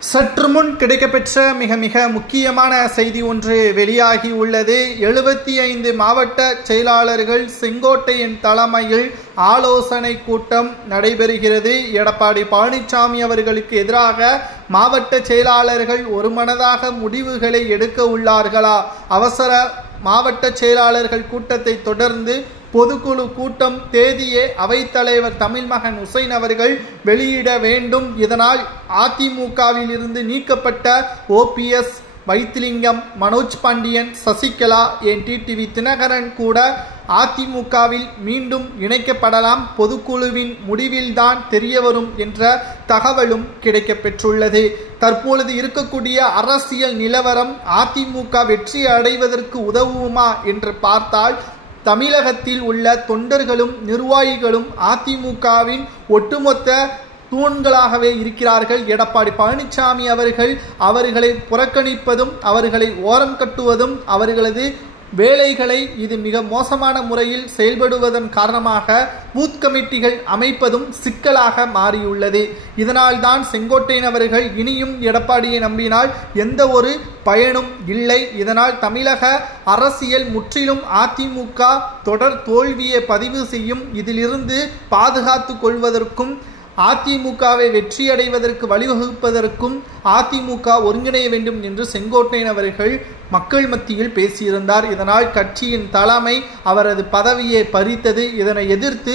சற்று முன் கிடைக்கப்பெற்ற மிக முக்கியமான செய்தி ஒன்று வெளியாகி உள்ளது. 75 மாவட்ட செயலாளர்கள் செங்கோட்டையின் தலைமையில் ஆலோசனை கூட்டம் நடைபெறுகிறது. எடப்பாடி பழனிசாமி அவர்களுக்கு எதிராக மாவட்ட செயலாளர்கள் ஒருமனதாக முடிவுகளை எடுக்க உள்ளார்களா? அவசர மாவட்ட செயலாளர்கள் கூட்டத்தை தொடர்ந்து பொதுக்குழு கூட்டம் தேதியை அவைத்தலைவர் தமிழ்மகன் உசைன் அவர்கள் வெளியிட வேண்டும். இதனால் அதிமுகவில் இருந்து நீக்கப்பட்ட OPS, வைத்திலிங்கம், மனோஜ் பாண்டியன், சசிகலா, டிடிவி தினகரன் கூட அதிமுகவில் மீண்டும் இணைக்கப்படலாம். பொதுக்குழுவின் முடிவில்தான் தெரியவரும் என்ற தகவலும் கிடைக்கப்பெற்றுள்ளது. தற்பொழுது இருக்கக்கூடிய அரசியல் நிலவரம் அதிமுக வெற்றி அடைவதற்கு உதவுமா என்று பார்த்தால், தமிழகத்தில் உள்ள தொண்டர்களும் நிர்வாகிகளும் அதிமுகவின் ஒட்டுமொத்த தூண்களாகவே இருக்கிறார்கள். எடப்பாடி பழனிசாமி அவர்களை புறக்கணிப்பதும் அவர்களை ஓரம் கட்டுவதும் அவர்களது வேலைகளை இது மிக மோசமான முறையில் செயல்படுவதன் காரணமாக பூத் கமிட்டிகள் அமைப்பதும் சிக்கலாக மாறியுள்ளது. இதனால் தான் செங்கோட்டையன் அவர்கள் இனியும் எடப்பாடியை நம்பினால் எந்த ஒரு பயனும் இல்லை. இதனால் தமிழக அரசியல் முற்றிலும் அதிமுக தொடர் தோல்வியை பதிவு செய்யும். இதிலிருந்து பாதுகாத்து கொள்வதற்கும் அதிமுகவை வெற்றியடைவதற்கு வழிவகுப்பதற்கும் அதிமுக ஒருங்கிணைய வேண்டும் என்று செங்கோட்டையன் அவர்கள் மக்கள் மத்தியில் பேசியிருந்தார். இதனால் கட்சியின் தலைமை அவரது பதவியை பறித்தது. இதனை எதிர்த்து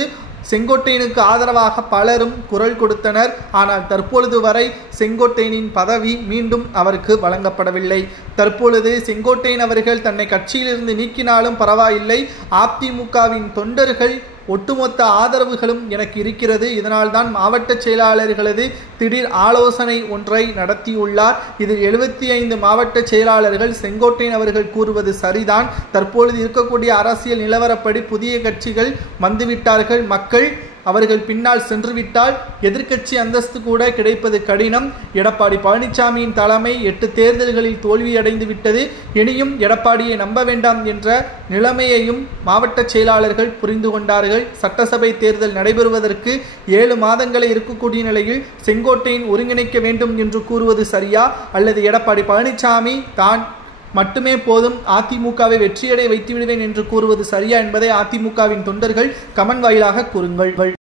செங்கோட்டையனுக்கு ஆதரவாக பலரும் குரல் கொடுத்தனர். ஆனால் தற்பொழுது வரை செங்கோட்டையனின் பதவி மீண்டும் அவருக்கு வழங்கப்படவில்லை. தற்பொழுது செங்கோட்டையன் அவர்கள் தன்னை கட்சியிலிருந்து நீக்கினாலும் பரவாயில்லை, அதிமுகவின் தொண்டர்கள் ஒட்டுமொத்த ஆதரவுகளும் எனக்கு இருக்கிறது, இதனால் தான் மாவட்ட செயலாளர்களது திடீர் ஆலோசனை ஒன்றை நடத்தியுள்ளார். இதில் 75 மாவட்ட செயலாளர்கள் செங்கோட்டையன் அவர்கள் கூறுவது சரிதான். தற்பொழுது இருக்கக்கூடிய அரசியல் நிலவரப்படி புதிய கட்சிகள் வந்துவிட்டார்கள். மக்கள் அவர்கள் பின்னால் சென்றுவிட்டால் எதிர்க்கட்சி அந்தஸ்து கூட கிடைப்பது கடினம். எடப்பாடி பழனிசாமியின் தலைமை 8 தேர்தல்களில் தோல்வியடைந்து விட்டது. இனியும் எடப்பாடியை நம்ப வேண்டாம் என்ற நிலைமையையும் மாவட்ட செயலாளர்கள் புரிந்து கொண்டார்கள். சட்டசபை தேர்தல் நடைபெறுவதற்கு 7 மாதங்களே இருக்கக்கூடிய நிலையில் செங்கோட்டையன் ஒருங்கிணைக்க வேண்டும் என்று கூறுவது சரியா, அல்லது எடப்பாடி பழனிசாமி தான் மட்டுமே போதும், அதிமுகவை வெற்றியடை வைத்து விடுவேன் என்று கூறுவது சரியா என்பதை அதிமுகவின் தொண்டர்கள் கமெண்ட் வாயிலாக கூறுங்கள்.